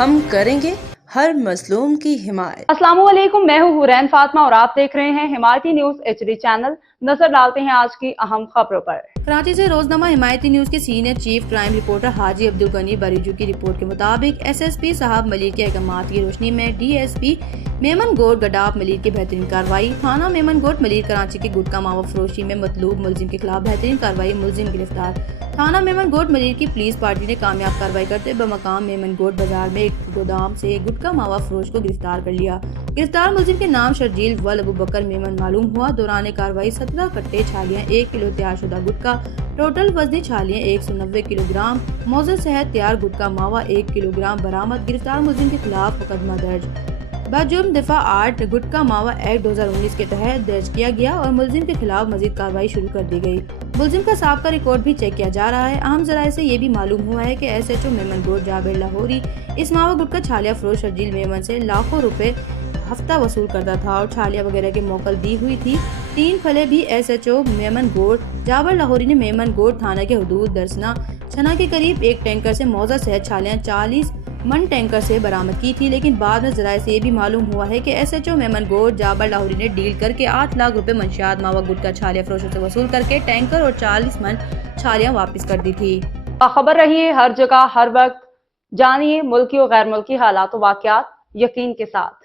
हम करेंगे हर मजलूम की हिमायत। अस्सलामुअलैकुम, मैं हूँ हुरैन फातिमा और आप देख रहे हैं हिमायती न्यूज HD चैनल। नजर डालते हैं आज की अहम खबरों पर। कराची से रोजनामा हिमायती न्यूज के senior chief crime reporter Haji Abdul Ghani बरीजू की रिपोर्ट के मुताबिक SSP साहब मलिक के अहकामात की रोशनी में DSP मेमन गोट गडाफ मलिक की बेहतरीन कार्रवाई। थाना मेमन गोट मलिक कराची के गुटखा मावा फरोशी में मतलूब मुलजिम के खिलाफ बेहतरीन कार्रवाई, मुलजिम गिरफ्तार। थाना मेमन गोट मलिक की पुलिस पार्टी ने कामयाब कार्रवाई करते बमकाम मेमन गोट बाजार में एक गोदाम से गुटखा मावा फरोश को गिरफ्तार कर लिया। गिरफ्तार मुलजिम के नाम शर्जील वल अबू बकर मेमन मालूम हुआ। दौरान कार्रवाई 17 कट्टे छालियां, 1 किलो तैयारशुदा गुटखा, टोटल वजनी छालियां 190 किलोग्राम, मौजूद सेहत तैयार गुटखा मावा 1 किलोग्राम बरामद। गिरफ्तार मुलजिम के खिलाफ मुकदमा दर्ज बजुर्म दफा 8 गुटखा मावा एक्ट 2019 के तहत दर्ज किया गया और मुलजिम के खिलाफ मजीद कार्रवाई शुरू कर दी गई। मुलजिम का साबका रिकॉर्ड भी चेक किया जा रहा है। अहम जराये से ये भी मालूम हुआ है कि SHO मेमन गोट जाबिर लाहौरी इस मावा गुटखा छालिया फरोश शर्जील मेमन से लाखों रुपए हफ्ता वसूल करता था और छालिया वगैरह की मोकल दी हुई थी। 3 फले भी SHO मेमन गोट जाबिर लाहौरी ने मेमन गोट थाना के हदूद दरसना छना के करीब एक टैंकर से मौजा सेहत छालियां 40 मन टैंकर से बरामद की थी। लेकिन बाद में जराये से ये भी मालूम हुआ है कि SHO मेमन गोट जाबिर लाहौरी ने डील करके 8 लाख रुपए मंशियात मावा गुटखा छालिया फरोशों से वसूल करके टैंकर और 40 मन छालियां वापस कर दी थी। खबर रहिए हर जगह हर वक्त, जानिए मुल्की और गैर मुल्की हालात वाकयात यकीन के साथ।